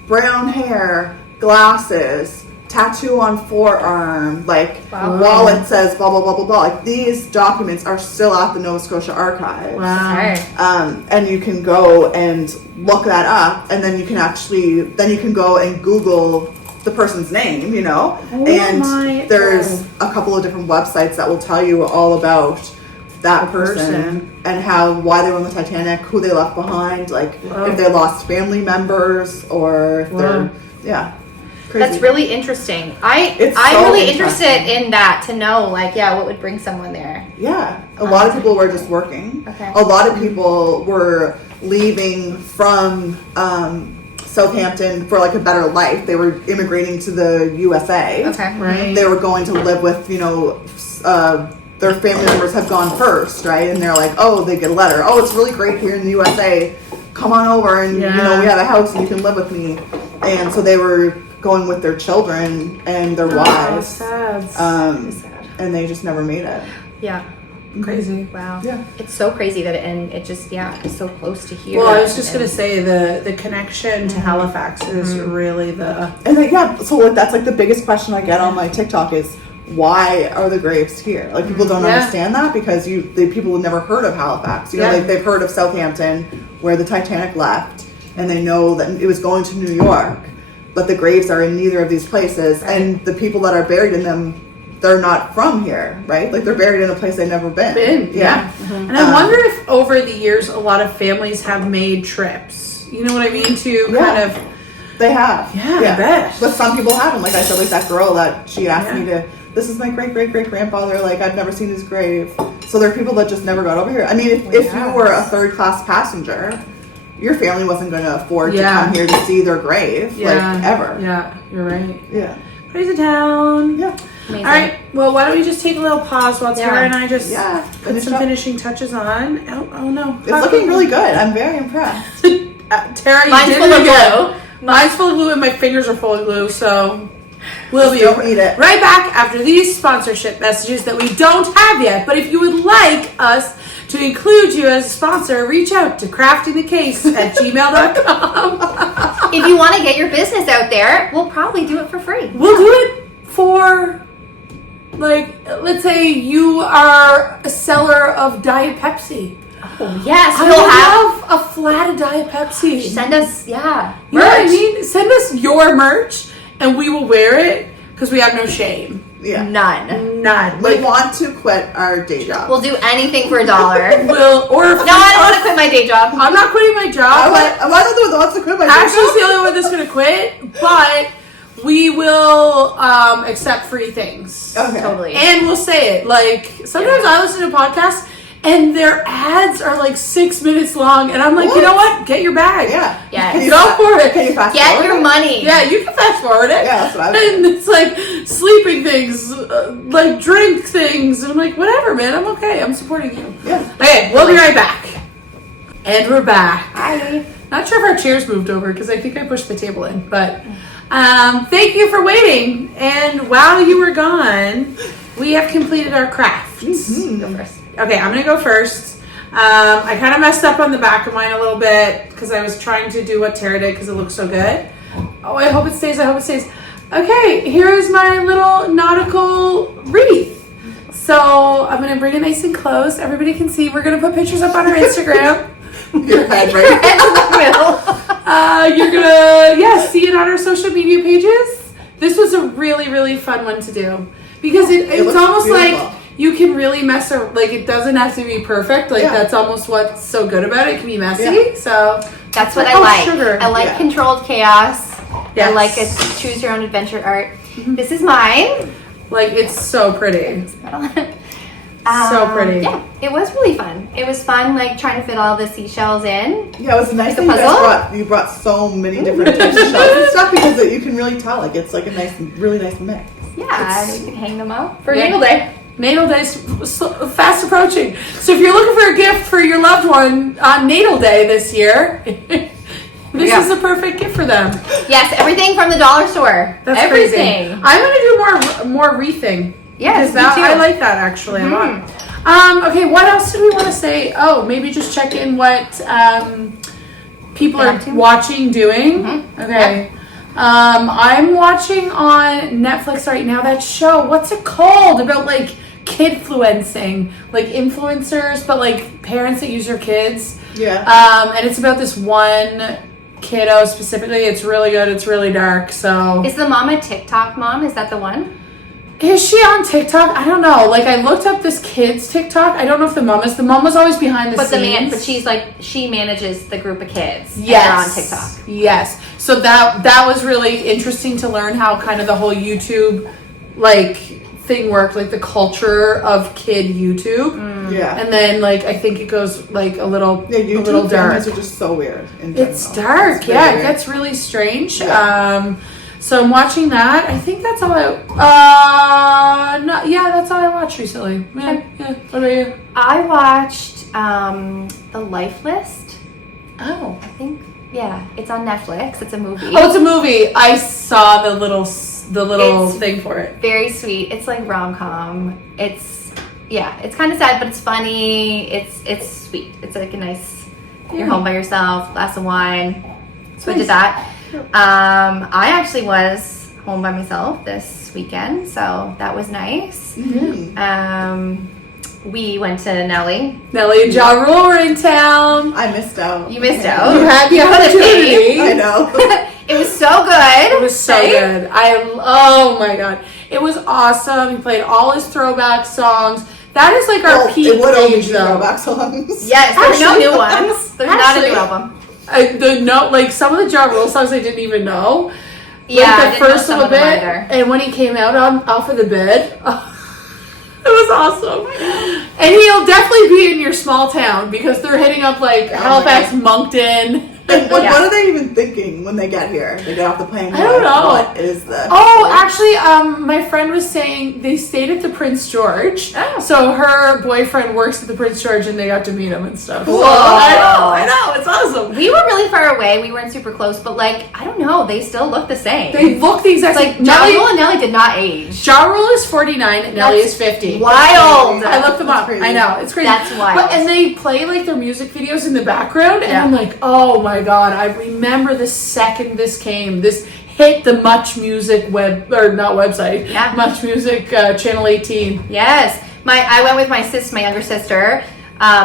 brown hair, glasses, tattoo on forearm, wallet says blah blah blah blah blah. Like these documents are still at the Nova Scotia Archives. Wow. And you can go and look that up, and then you can go and Google the person's name, and there's a couple of different websites that will tell you all about that person and why they were on the Titanic, who they left behind, if they lost family members or if they're crazy. That's really interesting. I'm really interested in that, to know what would bring someone there. Yeah, a lot of people were just working. Okay. A lot of people were leaving from Southampton for a better life. They were immigrating to the USA. Okay. Right. They were going to live with their family members have gone first, right? And they're like, oh, they get a letter. Oh, it's really great here in the USA. Come on over, and we have a house, and you can live with me. And so they were going with their children and their wives. Sad. And they just never made it. Yeah. Crazy. Wow. Yeah. It's so crazy that it just is so close to here. Well, I was just gonna say the connection to Halifax is really the so that's the biggest question I get on my TikTok is, why are the graves here? People don't understand that, because the people have never heard of Halifax. They've heard of Southampton, where the Titanic left, and they know that it was going to New York, but the graves are in neither of these places, and the people that are buried in them, they're not from here, right? They're buried in a place they've never been. Yeah. And I wonder if over the years a lot of families have made trips. You know what I mean? To kind of. They have. Yeah, I bet. But some people haven't. Like I said, that girl that she asked me to. This is my great great great grandfather. I've never seen his grave. So there are people that just never got over here. I mean, if you were a third class passenger, your family wasn't going to afford to come here to see their grave, ever. Yeah, you're right. Yeah. Crazy town. Yeah. Amazing. All right. Well, why don't we just take a little pause while Tara and I just put some up. finishing touches on. Oh no. It's looking really good. I'm very impressed. Tara, you Mine's did full it of again. glue. Mine's full of glue and my fingers are full of glue, so we'll be Don't eat it. right back after these sponsorship messages that we don't have yet. But if you would like us to include you as a sponsor, reach out to craftingthecase@gmail.com. If you want to get your business out there, we'll probably do it for free. We'll do it for, like, let's say you are a seller of Diet Pepsi. Oh, yes, I we'll would have. love a flat of Diet Pepsi. Send us, You know what I merch. mean? Send us your merch and we will wear it because we have no shame. Yeah. None. None. We want to quit our day job. We'll do anything for $1. Will or No, I don't want to quit my day job. I'm not quitting my job. But I'm not the one that wants to quit my day Ashley's job. the only one that's going to quit. But we will accept free things. Okay. Totally. And we'll say it. Like, sometimes I listen to podcasts and their ads are like 6 minutes long. And I'm like, you know what? Get your bag. Yeah. Yes. Can you Go for it. Can you fast Get forward your it? money. Yeah, you can fast forward it. Yeah, that's what I would And it's like sleeping things, like drink things. And I'm like, whatever, man. I'm okay. I'm supporting you. Yeah. Okay, we'll be right back. And we're back. Hi. Not sure if our chairs moved over because I think I pushed the table in. But thank you for waiting. And while you were gone, we have completed our crafts. Go first. Okay, I'm going to go first. I kind of messed up on the back of mine a little bit because I was trying to do what Tara did because it looks so good. Oh, I hope it stays. I hope it stays. Okay, here is my little nautical wreath. So I'm going to bring it nice and close. Everybody can see. We're going to put pictures up on our Instagram. Your head right. You're going to, see it on our social media pages. This was a really, really fun one to do because it's looks almost beautiful. like you can really mess around. Like, it doesn't have to be perfect. Like, Yeah. that's almost what's so good about it. It can be messy. Yeah. So That's what Oh, I like. sugar. I like Yeah. controlled chaos. Yes. I like a choose your own adventure art. This is mine. like, it's so pretty. So pretty. Yeah, it was really fun. It was fun, like trying to fit all the seashells in. Yeah, it was nice that The you guys puzzle? brought so many different types of shells and stuff because you can really tell like it's like a nice, really nice mix. Yeah, and you can hang them up for Yeah. Natal Day. Natal Day's fast approaching. So if you're looking for a gift for your loved one on Natal Day this year, this is the perfect gift for them. Yes, everything from the dollar store. That's everything. crazy. I'm going to do more wreathing. Yes, Because me I too. like that actually a lot. Okay, what else did we want to say? Oh, maybe just check in what people Get are up to. watching, doing. Okay. I'm watching on Netflix right now that show. What's it called? About like kidfluencing, like influencers, but like parents that use their kids. Yeah. And it's about this one kiddo specifically. It's really good. It's really dark. So Is the mom a TikTok mom? Is that the one? is she on TikTok? I don't know. Like, I looked up this kid's TikTok. I don't know if the mom is. The mom was always behind the But scenes. she's like, she manages the group of kids. and Yes. they're on TikTok. Yes. So that was really interesting to learn how kind of the whole YouTube like thing worked, like the culture of kid YouTube. Yeah. And then like I think it goes like a little Yeah, YouTube a little dark. families are just so weird. In It's general. dark, It's yeah. really It gets really strange. Yeah. So I'm watching that. I think that's all that's all I watched recently. Yeah. What about you? I watched The Life List. Oh. I think, yeah, it's on Netflix. It's a movie. Oh, it's a movie. I saw the little It's thing for it. Very sweet. It's like rom-com. It's kind of sad, but it's funny. It's sweet. It's like a nice, you're home by yourself, glass of wine. So I did that. I actually was home by myself this weekend, so that was nice. We went to Nelly. Nelly and Ja Rule were in town. I missed out. You missed out. You had the You could've opportunity. I know. It was so good. It was so right? good. Oh my god. It was awesome. He played all his throwback songs. That is like our peak it would only age be though. throwback songs. Yes, there's no Actually- new ones. There's not a Actually- new album. Like some of the Ja Rule songs I didn't even know. Yeah, I Like the didn't know first some little of them bit, either. and when he came out off of the bed, it was awesome. And he'll definitely be in your small town because they're hitting up like Halifax, Moncton. And what are they even thinking when they get here? They get off the plane. I don't know. What is this? Oh, actually, my friend was saying they stayed at the Prince George. Oh. So her boyfriend works at the Prince George, and they got to meet him and stuff. Whoa. So, I know, it's awesome. We were really far away. We weren't super close, but like I don't know, they still look the same. They look the exact like same. Ja Rule and Nelly did not age. Ja Rule is 49, and Nelly is 50. Wild. I looked them up. Crazy. I know, it's crazy. That's wild. But, and they play like their music videos in the background, and I'm like, oh my god, I remember the second this came. This hit the Much Music Much Music Channel 18. Yes. I went with my younger sister,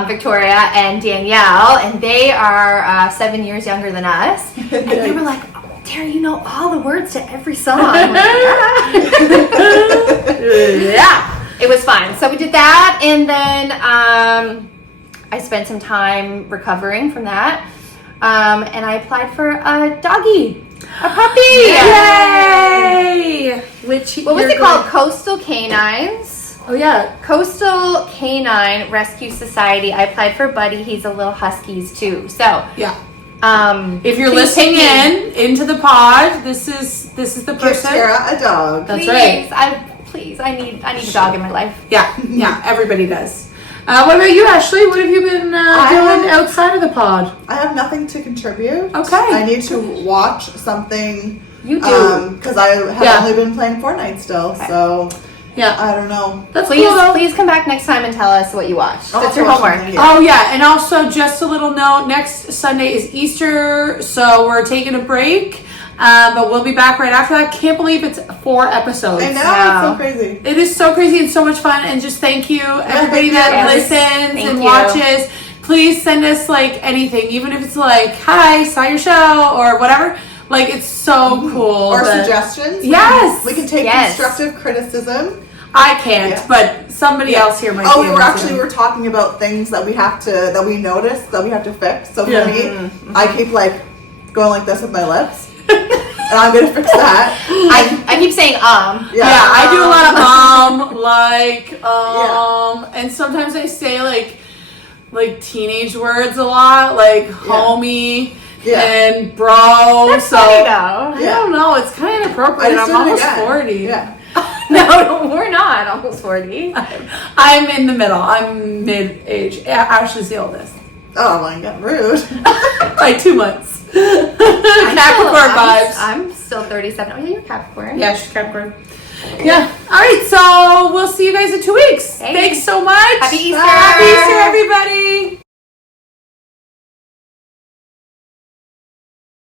Victoria and Danielle, and they are 7 years younger than us. And they were like, Tara, you know all the words to every song. I'm like, Yeah. It was fun. So we did that, and then I spent some time recovering from that. And I applied for a doggy, a puppy. Yay! What was it called? Coastal Canines. Oh yeah. Coastal Canine Rescue Society. I applied for Buddy. He's a little Huskies too. So Yeah. please If you're listening into the pod, this is the Give person. Tara a dog. That's right. I need a dog in my life. Yeah, everybody does. What about you, Ashley? What have you been doing outside of the pod? I have nothing to contribute. Okay. I need to watch something. You do. Because I have only been playing Fortnite still, so Yeah. I don't know. That's cool, though. Please come back next time and tell us what you watched. I'll That's your watch homework. something, yeah. Oh yeah, and also just a little note, next Sunday is Easter, so we're taking a break, but we'll be back right after that. Can't believe it's 4 episodes. I know, Wow. it's so crazy. It is so crazy and so much fun, and just thank you everybody that Yes. listens Thank and you. watches. Please send us like anything, even if it's like, hi, saw your show, or whatever. Like, it's so cool. Or that- suggestions. Yes. We can take Yes. constructive criticism. I can't, Yeah. but somebody else here might. Oh, be we were able to. talking about things that we noticed that we have to fix. So for Yeah. me, I keep like going like this with my lips, and I'm gonna fix that. I keep saying Yeah, Yeah, I do a lot of and sometimes I say like teenage words a lot, like homie and bro. That's so funny, though. I don't know, it's kind of I inappropriate. just I'm did it almost again. 40. Yeah. No, we're not almost 40. I'm in the middle. I'm mid-age. Ashley's the oldest Oh my god, rude. by 2 months. Capricorn vibes. I'm still 37. Oh, yeah, you're Capricorn. Yeah, she's Capricorn. Yeah. All right. So we'll see you guys in 2 weeks. Hey. Thanks so much. Happy Easter. Happy Easter, everybody.